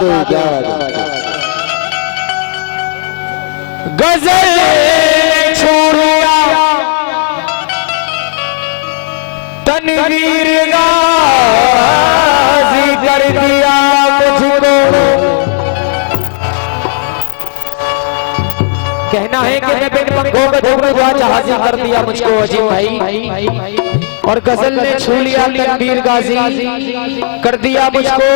गजल छोड़िया तनवीर गाजी कर दिया मुझको। कहना है कि मैं बिन पंखों के धोखे जहाजी कर दिया मुझको अजीम भाई। और गजल ने छू लिया तनवीर गाजी कर दिया मुझको।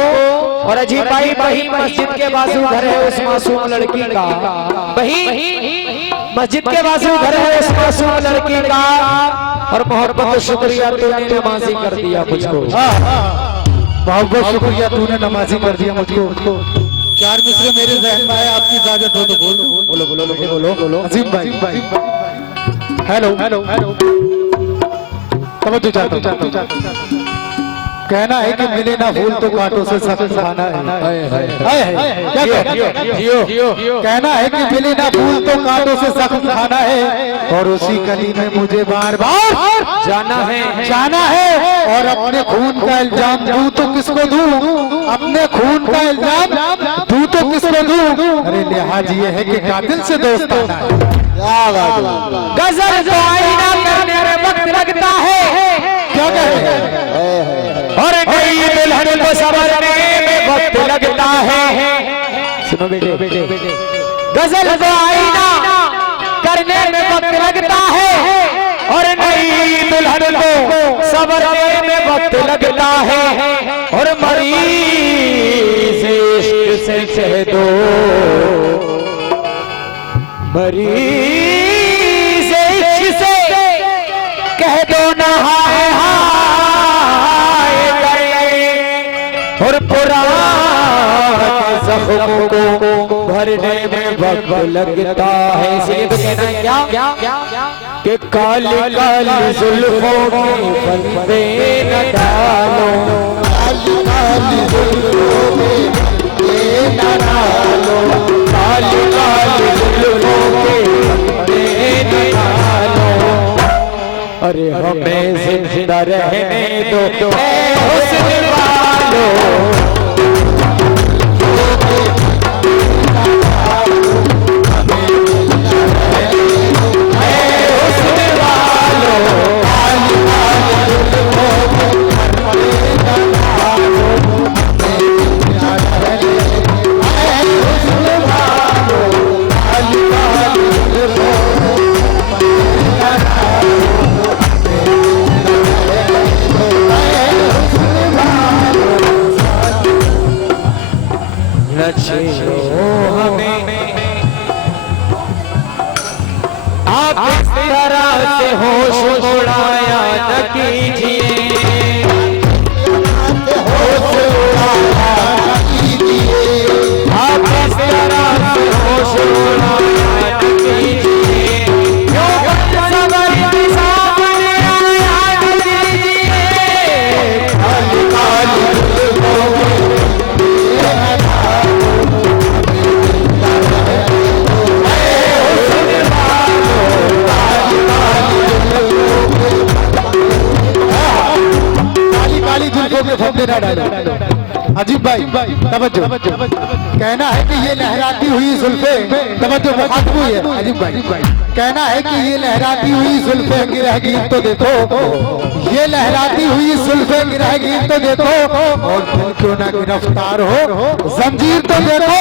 और अजीम भाई वही मस्जिद के बाजू घर है उस मासूम लड़की का, वही मस्जिद के बाजू घर है उस मासूम लड़की का। और बहुत शुक्रिया तूने नमाजी कर दिया मुझको। बहुत शुक्रिया तूने नमाजी कर दिया मुझको। चार मिसरे मेरे जहन में आए, आपकी इजाजत हो तो बोलो बोलो बोलो बोलो बोलो। अजीम भाई हेलो हेलो हेलो कहना है कि मिले ना फूल तो कांटों से सख्त खाना है। कहना है कि मिले ना फूल तो कांटों से सख्त खाना है। और उसी गली में मुझे बार बार जाना है। और अपने खून का इल्जाम दूं तो किसको दूं? अपने खून का इल्जाम दूं तो किसको दूं? अरे लिहाज ये है कि कातिल से दोस्ताना है। गजल को आईना करने में वक्त लगता है, क्या कहते हैं? और कई दुल्हन को संवरने में वक्त लगता है। सुनो बेटे, गजल को आईना करने में वक्त लगता है। और नई दुल्हन को संवरने में वक्त लगता है। और मरीज इश्क से कह दो, मरीज इश्क से कह दो ना हाय हाय करे। और पुराने जख्मों को भरने में वक्त लगता है। इसलिए तो कहना है क्या कि काली काली जुल्फों के फंदे न डालो, काली काली जुल्फों के फंदे न डालो, काली काली जुल्फों के फंदे न डालो। अरे हमें जिंदा रहने दो ऐ हुस्न वालों। आप इस तरह से होश उड़ाया न कीजिए, आप इस तरह से होश उड़ाया न कीजिए। क्यों सबर के सामने आया कीजिए। काली काली अजीब भाई तवज्जो, कहना है कि ये लहराती हुई जुल्फे, तवज्जो मुखातिब हुई है अजीब भाई। कहना है कि ये लहराती हुई जुल्फे गिरहगीर तो देखो, ये लहराती हुई जुल्फे गिरहगीर तो देखो। और दिल क्यों ना गिरफ्तार हो जंजीर तो देखो।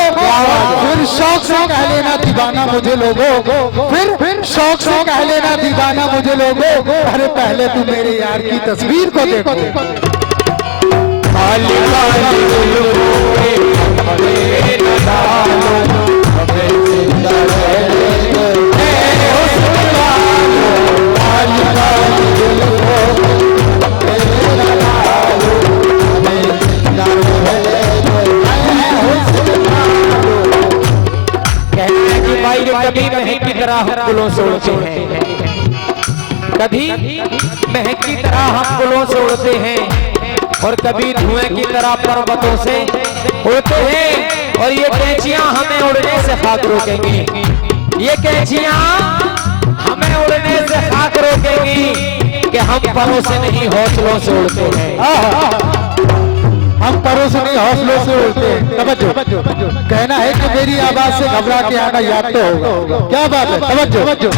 फिर शौक से कह लेना दीवाना मुझे लोगो, फिर शौक से कह लेना दीवाना मुझे लोगो। अरे पहले तू मेरे यार की तस्वीर को देखो। काली काली जुल्फों के फंदे न डालो, हमें जिंदा रहने दो ऐ हुस्न वालों। काली काली जुल्फों के फंदे न डालो, हमें जिंदा रहने दो ऐ हुस्न वालों। कहते हैं कि भाई कभी महक की तरह हम गुलों से उड़ते हैं, कभी महक की तरह हम गुलों से उड़ते हैं। और कभी धुएं की तरह पर्वतों से उड़ते हैं। और ये कैंचियां हमें उड़ने से खाक रोकेंगी, ये कैंचियां हमें उड़ने से खाक रोकेंगी कि हम परों से नहीं हौसलों से उड़ते हैं। हम परोसनी हौसलों से उड़ते हैं। तवज्जो, कहना है कि मेरी आवाज से घबरा के आना याद तो होगा। क्या बात है, तवज्जो,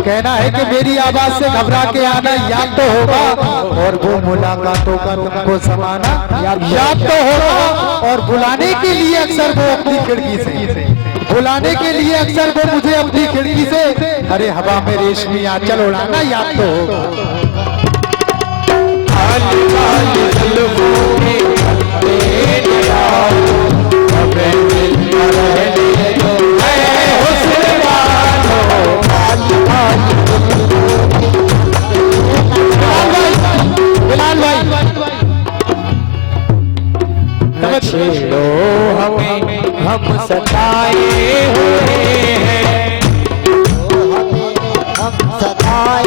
कहना है कि मेरी आवाज से घबरा के आना याद तो होगा, और वो मुलाकातों का तुमको समाना याद तो होगा, और बुलाने के लिए अक्सर वो अपनी खिड़की से, बुलाने के लिए अक्सर वो मुझे अपनी खिड़की से अरे हवा में रेशमी आंचल उड़ाना याद तो होगा। छेड़ो हमें हम सताए हुए हैं, हम सताए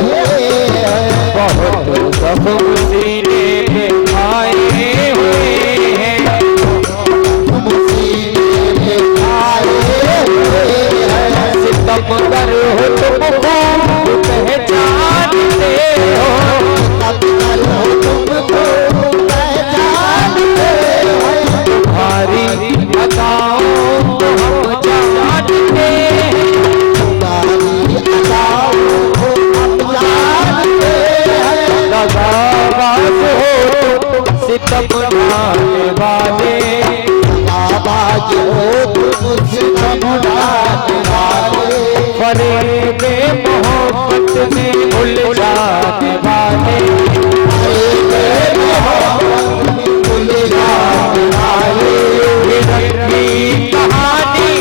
हुए हैं, बहुत सब सीने पे आए हुए हैं, सीने पे आए हुए हैं, सितम कर हो तुम पहचानते हो, सितम कर हो तुम सितमनाने वाले, आवाज हो तुम सितमनाने वाले, फरेब मोहब्बत में उलझाने वाले, फरेब मोहब्बत में उलझाने वाले, हिरन की कहानी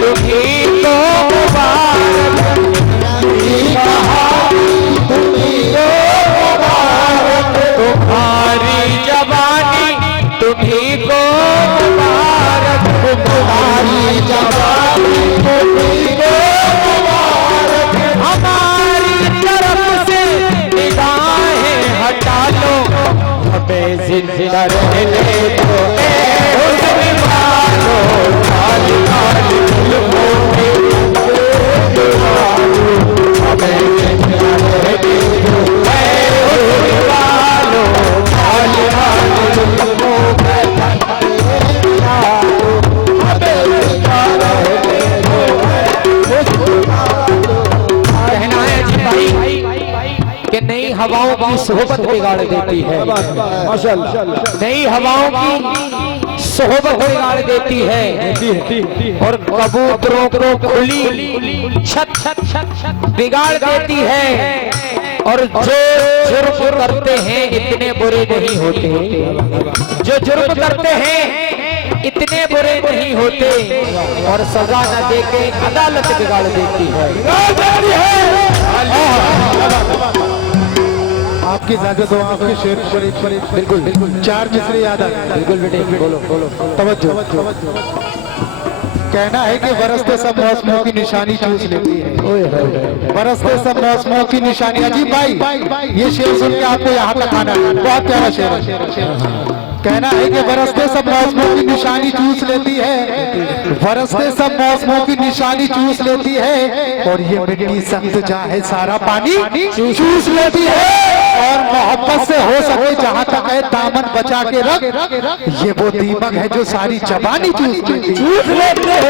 तुम्हीं को मुबारक, कहानी तुम्हीं को मुबारक, तुम्हारी जवानी तुम्हीं को मुबारक, तुम्हारी जवानी तुम्हीं को मुबारक, हमारी तरफ से निगाहें हटा लो, हमें जिंदा रहने दो, हुस्न वालो, काली काली जुल्फों के हमें जिंदा रहने दो, हुस्न वालो, काली काली जुल्फों के कहना है जी भाई कि नई हवाओं की सोहबत बिगाड़ देती है, नई हवाओं की सोहबत बिगाड़ देती है, और कबूतरों को खुली छत बिगाड़ देती है, और जो जुर्म करते हैं इतने बुरे नहीं होते, जो जुर्म करते हैं इतने बुरे नहीं होते, और सजा न देके अदालत बिगाड़ देती है। आपकी इजाजत हो, आपके शेर पर बिल्कुल बिल्कुल 4 मिसरे याद आ गए। बिल्कुल बेटे, बोलो बोलो। तवज्जो, कहना है कि बरसते सब मौसमों की निशानी चूस लेती है, बरसते सब मौसमों की निशानी। अजीब भाई ये शेर सुन के आपको यहाँ तक आना है, बहुत प्यारा शेर है। कहना है कि बरसते सब मौसमों की निशानी चूस लेती है, बरसते सब मौसमों की निशानी चूस लेती है, और ये मिट्टी सख्त चाहे सारा पानी चूस लेती है, और मोहब्बत से हो सके जहाँ तक है दामन बचा के रख, ये वो दीमक है जो सारी जवानी चूस लेती है,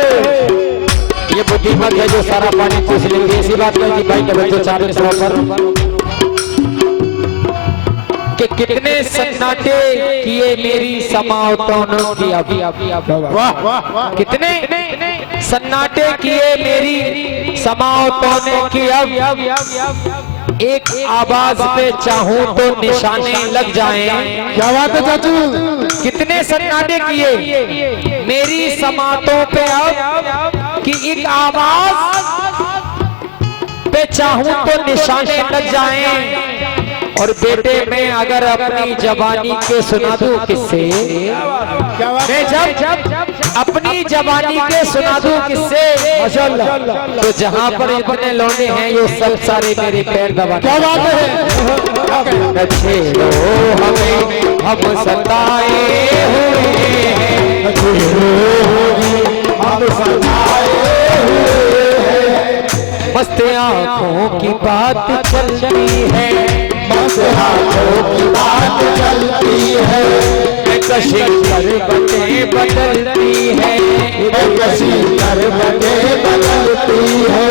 ये वो दीमक है जो सारा पानी चूस लेती है। इसी बात कही भाई के बच्चों 4 मिसरों पर कि कितने सन्नाटे किए मेरी समाओं की, कितने सन्नाटे किए मेरी समाओं ने की, अब एक आवाज पे चाहूं तो निशाने लग जाएं। क्या बात है चाचू, कितने सन्नाटे किए मेरी समातों पे, अब कि एक आवाज पे चाहूं तो निशाने लग जाएं, और बेटे मैं अगर अपनी जवानी के सुना दूं किस्से, मैं जब अपनी जवानी के सुना दूं किस्से, तो जहां पर इतने लौंडे हैं ये सब सारे मेरे पैर दबा। क्या बात है, छेड़ो हमें हम सताए हुए हैं, हम सताए हुए हैं, मस्त आंखों की बात चलती है, मस्त आंखों की बात चलती है, कशी करवटें बदलती है, कसी करवटें बदलती है,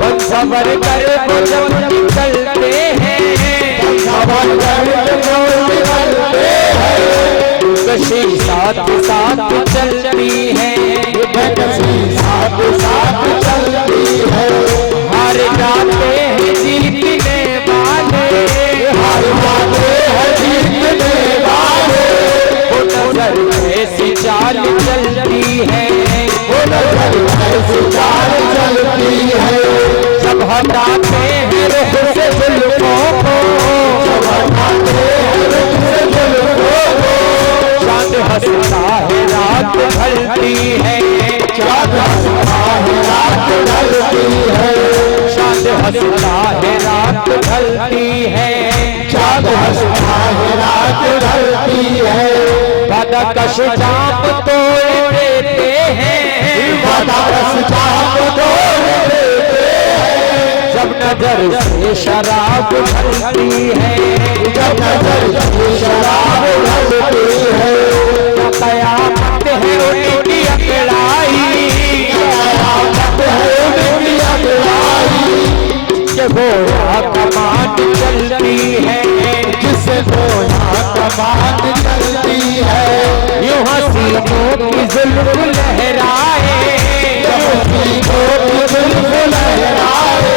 बन सवर कर वो जब निकलते हैं, खबर कर जो निकलते हैं, कशी साथ साथ चलती है, कसी साथ साथ चलती है, हार जाते हैं जीतने वाले, हार जाते हैं जीतने वाले, वो नजर ऐसी चाल चलती है, वो नजर ऐसी चाल चलती है, जब हटाते हैं रुख से जुल्फों को, जब हटाते हैं रुख से जुल्फों को, चांद हंसता है रात ढलती है, चाँद हंसता है रात ढलती है, चांद हंसता है रात ढलती है, चाँद हंसता है रात ढलती है, वादा कश जाप तोड़ देते हैं, वादा कश जाप तोड़ देते हैं, जब नजर से शराब ढलती है, जब नजर से शराब ढलती है, कयामत है उनकी अकड़ाई, कयामत है उनकी अगुवाई, कि वो कमान चलती है, जिससे गोया कमान चलती है, यूं हसीनों की जुल्फ लहराए, हसीनों की जुल्फ लहराए,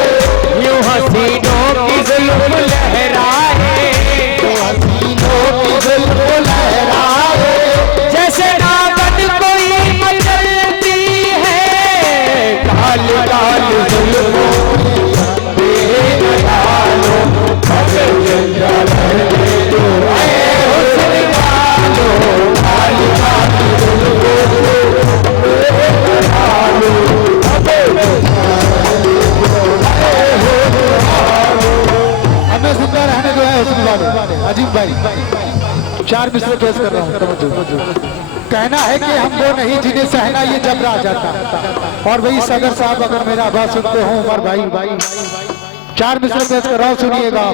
यूं हसीनों की जुल्फ लहराए, हसीनों की जुल्फ लहराए, जैसे नागन कोई मचलती है, काल काल जुल्फों हमें जिंदा रहने जो है हुस्न वाले अजीब भाई चार मिसरे पेश कर रहा हूँ समझो। कहना है कि हम वो नहीं जिन्हें सहना ये जबरा आ जाता, और वही सगर साहब अगर मेरा आवाज सुनते हो उमर भाई चार मिसरे पेश कर रहा हूँ, सुनिएगा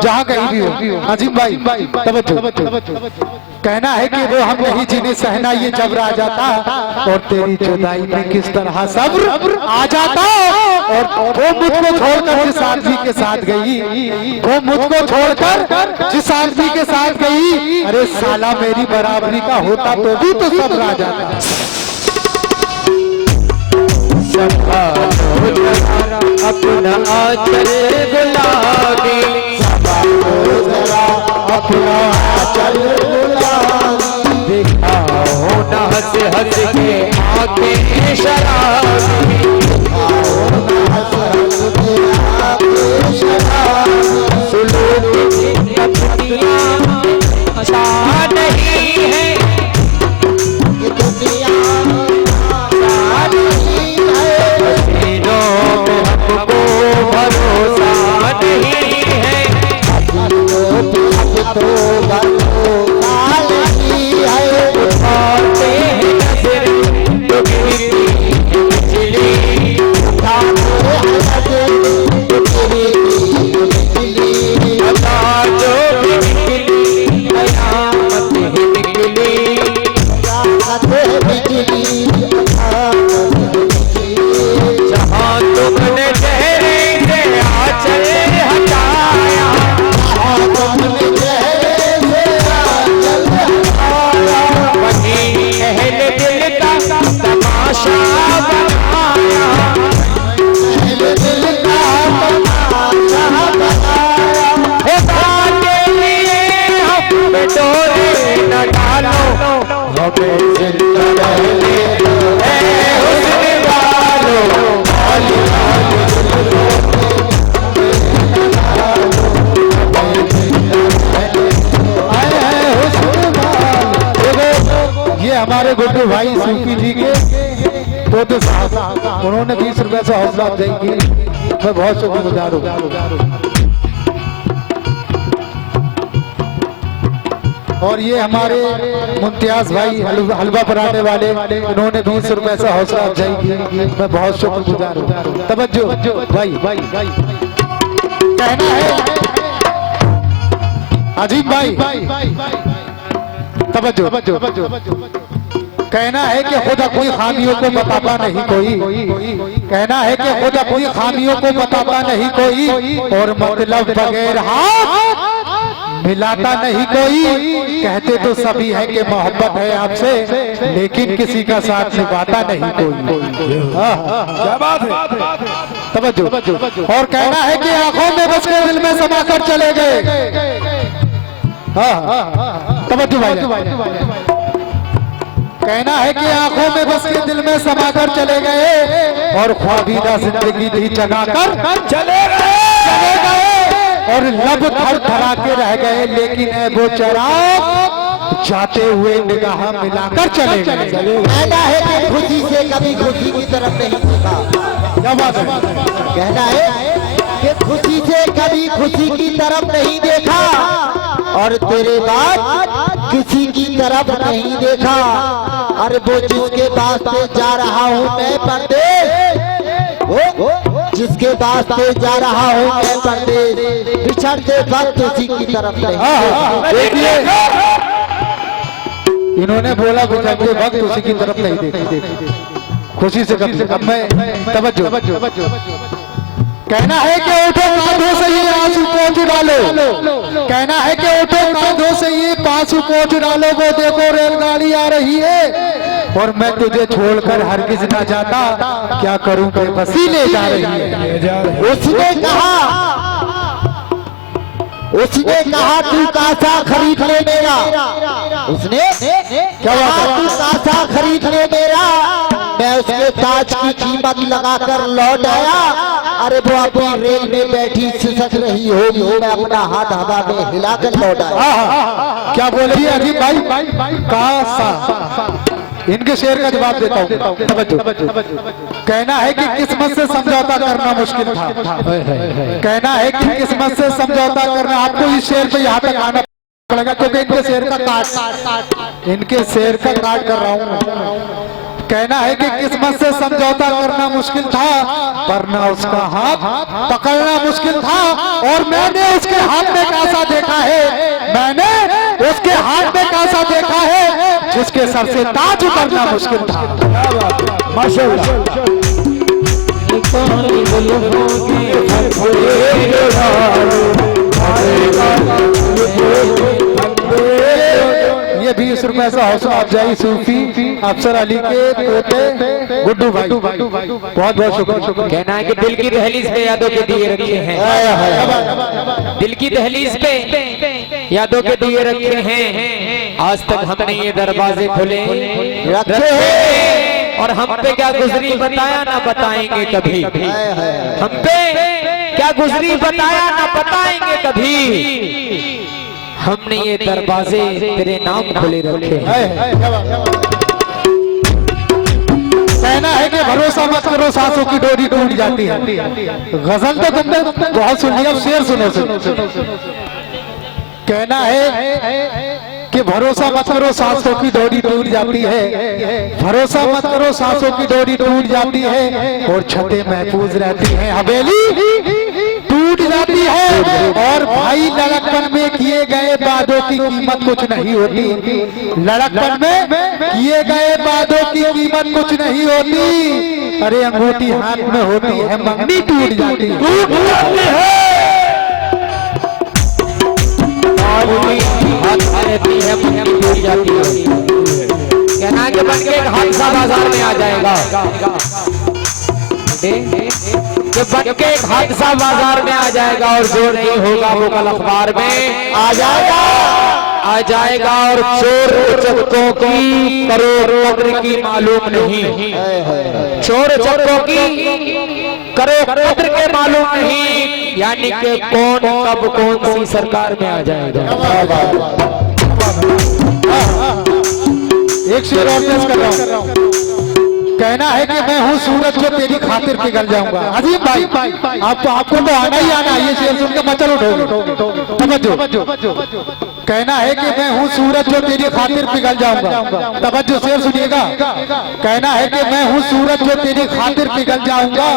जहाँ कहीं भी हो। अजीब भाई तवज्जो। कहना है कि वो हम नहीं जिन्हें सहना ये जबरा आ जाता, और तेरी जुदाई में किस तरह सब्र आ जाता, और वो मुझको छोड़कर जिस आदमी के साथ गई, वो मुझको छोड़कर जिस आदमी के साथ गई, अरे साला मेरी बराबरी का होता तो भी तो सब्र आ जाता। अपना आंचल गुलाबी, अपना आंचल गुलाबी, दिखाओ न हंस हंस के आंखें शराबी, सुलूक की कपड़ियाँ आसान नहीं है, हसीनों में हमको भरोसा नहीं है, तो उठाते हैं नजर तो गिरती बिजली, अता जो भी निकली कयामत ही निकली, जहाँ तुमने चेहरे से आंचल हटाया, वहीं अहले दिल का तमाशा बनाया, खुदा के लिए हम पे डोरे न डालो, हमें जिंदा रहने दो, ऐ हुस्न वालों, ये हमारे गुड्डू भाई सूफी जी के पोते साहब, उन्होंने 20 रुपए से हौसला अफजाई की, मैं बहुत शुक्रगुजार हूँ। और ये हमारे मुमताज भाई हलवा पराठे वाले, उन्होंने 20 रुपए से हौसला अफजाई की, मैं बहुत शुक्रगुजार हूँ। तवज्जो भाई कहना है अजीब भाई तवज्जो। कहना है कि खुद अपनी खामियों को बताता नहीं कोई, कहना है कि खुद अपनी खामियों को बताता नहीं कोई, और मतलब बगैर हाथ मिलाता नहीं कोई। कहते तो सभी है कि मोहब्बत है आपसे, लेकिन किसी का साथ निभाता नहीं कोई। क्या बात है। तवज्जो। और कहना है कि आंखों में बस के दिल में समाकर चले गए। तवज्जो भाई। कहना है कि आंखों में बस के दिल में समाकर चले गए, और ख्वाबीदा जिंदगी थी जगाकर चले गए, और लब थर थरा के रह गए, लेकिन है वो चराग जाते हुए निगाह मिलाकर चले गए। कहना है कि खुशी से कभी खुशी की तरफ नहीं देखा। क्या बात है। कहना है कि खुशी से कभी खुशी की तरफ नहीं देखा, और तेरे बाद किसी की तरफ नहीं देखा। अरे वो जिसके वास्ते जा रहा हूँ मैं परदेश, जिसके वास्ते जा रहा हूँ मैं परदेश, बिछड़ते वक्त उसी की तरफ नहीं। देखिए इन्होंने बोला बिछड़ते वक्त उसी की तरफ नहीं देखा। खुशी से कभी अब मैं तवज्जो। कहना है कि उठो कांधों से ये आंसू पोंछ डालो, कहना है कि उठो कांधों से ये आंसू पोंछ डालो। वो देखो रेलगाड़ी आ रही है, और मैं तुझे छोड़कर हरगिज ना जाता, क्या करूं बेबसी ले जा रही है। उसने कहा तू कासा खरीद ले मेरा, उसने कहा तू कासा खरीद ले मेरा, मैं उसके ताज की कीमत लगाकर लौट आया। अरे वो अपनी रेल में बैठी सिसक रही होगी, मैं अपना हाथ हवा में हिलाकर लौट आया। क्या बोल रही है अजीब भाई। कासा। इनके शेर का जवाब देता हूँ। कहना है कि किस्मत से समझौता करना मुश्किल था, कहना है कि किस्मत से समझौता करना। आपको इस शेर पे यहाँ तक आना पड़ेगा, क्योंकि इनके शेर का काट कर रहा हूँ। कहना है कि किस्मत से समझौता करना मुश्किल था, वरना उसका हाथ पकड़ना मुश्किल था। और मैंने उसके हाथ में कासा देखा है, मैंने उसके हाथ में कासा देखा है, जिसके सर से ताज उतरना मुश्किल था। माशाअल्लाह। ये 20 रुपए से हौसला अफजाई सूफी अफसर अली के पोते गुड्डू भाई, बहुत बहुत शुक्रिया। कहना है कि दिल की दहलीज पे यादों के दिए रखे हैं, दिल की दहलीज पे यादों के दिए रखे हैं। आज तक हमने ये दरवाजे खुले रखे, और हम पे क्या गुजरी बताया ना बताएंगे कभी, हम पे क्या गुजरी बताया ना बताएंगे कभी। हमने ये दरवाजे तेरे नाम खुले रखे हैं। कहना है कि भरोसा मत करो सांसों की डोरी टूट जाती है। गजल तो तुमने बहुत सुन लिया, शेर सुनो। कहना है कि भरोसा मत करो सांसों की डोरी टूट जाती है, भरोसा मत करो सांसों की डोरी टूट जाती है, और छतें महफूज रहती हैं, हवेली टूट जाती है। और भाई लड़कपन में किए गए वादों की कीमत कुछ नहीं होती, लड़कपन में किए गए वादों की कीमत कुछ नहीं होती। अरे अंगूठी हाथ में होती है, मंगनी टूट जाती है। कहना है कि बन के हादसा बाजार में आ जाएगा, कि बन के हादसा बाजार में आ जाएगा, और जो नहीं होगा वो कल अखबार में आ जाएगा। और चोर चक्कों की करोड़ कद्र की मालूम नहीं, चोर चक्कों की करोड़ कद्र के मालूम नहीं, यानी कि कौन कब कौन सी सरकार में आ जाएगा। एक शेर और पेश कर रहा हूँ। कहना है कि मैं हूँ सूरज जो तेरी खातिर पिघल जाऊंगा। अजीब भाई आपको तो आना ही आना, ये शेर सुनकर मचल उठोगे। समझो। कहना है कि मैं हूँ सूरज जो तेरी खातिर पिघल जाऊंगा। तवज्जो शेर सुनिएगा। कहना है कि मैं हूँ सूरज जो तेरी खातिर पिघल जाऊंगा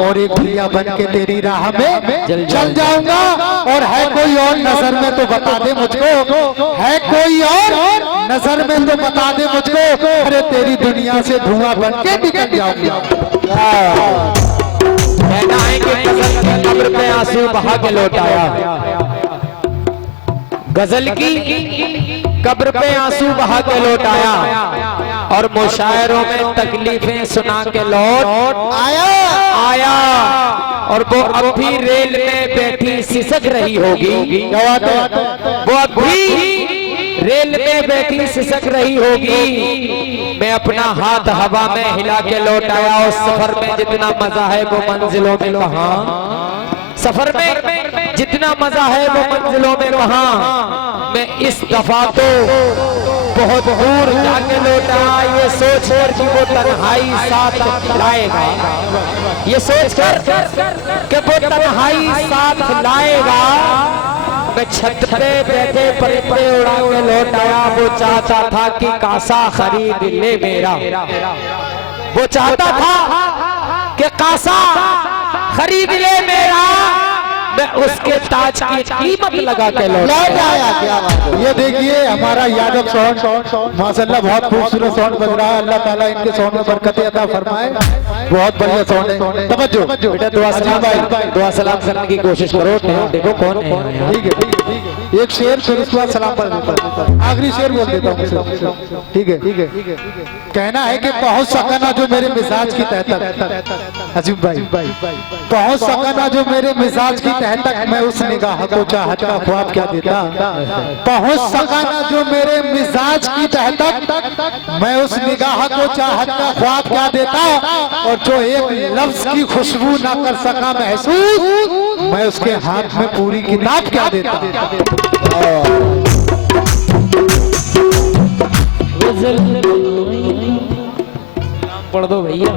और एक दिया बन के तेरी राह में जल जाऊंगा। और है कोई और नजर में तो बता दे मुझको, है कोई और नजर में तो बता दे मुझको, अरे तेरी दुनिया से धुआं बन के निकल जाऊंगा। कहना है कि गजल की कब्र पे आंसू बहा के लौट आया, गजल की कब्र पे आंसू बहा के लौट आया और मुशायरों में तकलीफें सुना के लौट आया और वो अब भी रेल में बैठी सिसक रही होगी। वो अब भी रेल में बैठी सिसक रही होगी। मैं अपना हाथ हवा में हिला के लौट आया। उस सफर में जितना मजा है वो मंजिलों में कहाँ, सफर में जितना मजा है वो मंजिलों में कहाँ। मैं इस दफा तो बहुत दूर जाके लौटा, ये सोच कर कि वो तन्हाई साथ लाएगा, ये सोच कर कि वो तन्हाई साथ लाएगा। मैं छत पे बैठे परिंदे उड़ा के लौट आया। वो चाहता था कि कासा खरीद ले मेरा, वो चाहता था कि कासा खरीद ले मेरा। मैं उसके ताज की कीमत लगा के लौट आया। क्या बात है। ये देखिए हमारा यादव साउंड माशाल्लाह बहुत खूबसूरत साउंड बज रहा है। अल्लाह ताला इनके साउंड में बरकतें अता फरमाए। बहुत बढ़िया साउंड है। तवज्जो बेटा, दुआ सलाम भाई, दुआ सलाम करने की कोशिश करो। देखो कौन है। ठीक है, एक शेर फिर उसके बाद सलाम पर आखिरी शेर बोल देता हूँ। ठीक है। कहना है कि पहुंच सका ना जो मेरे मिजाज की तह तक, अजीब भाई पहुंच सका ना जो मेरे मिजाज की तह तक, मैं उस निगाह को चाहत का ख्वाब क्या देता। पहुंच सका ना जो मेरे मिजाज की तह तक, मैं उस निगाह को चाहत का ख्वाब क्या देता। और जो एक लफ्ज की खुशबू ना कर सका महसूस, मैं उसके हाथ में पूरी किताब क्या देता। पढ़ दो भैया।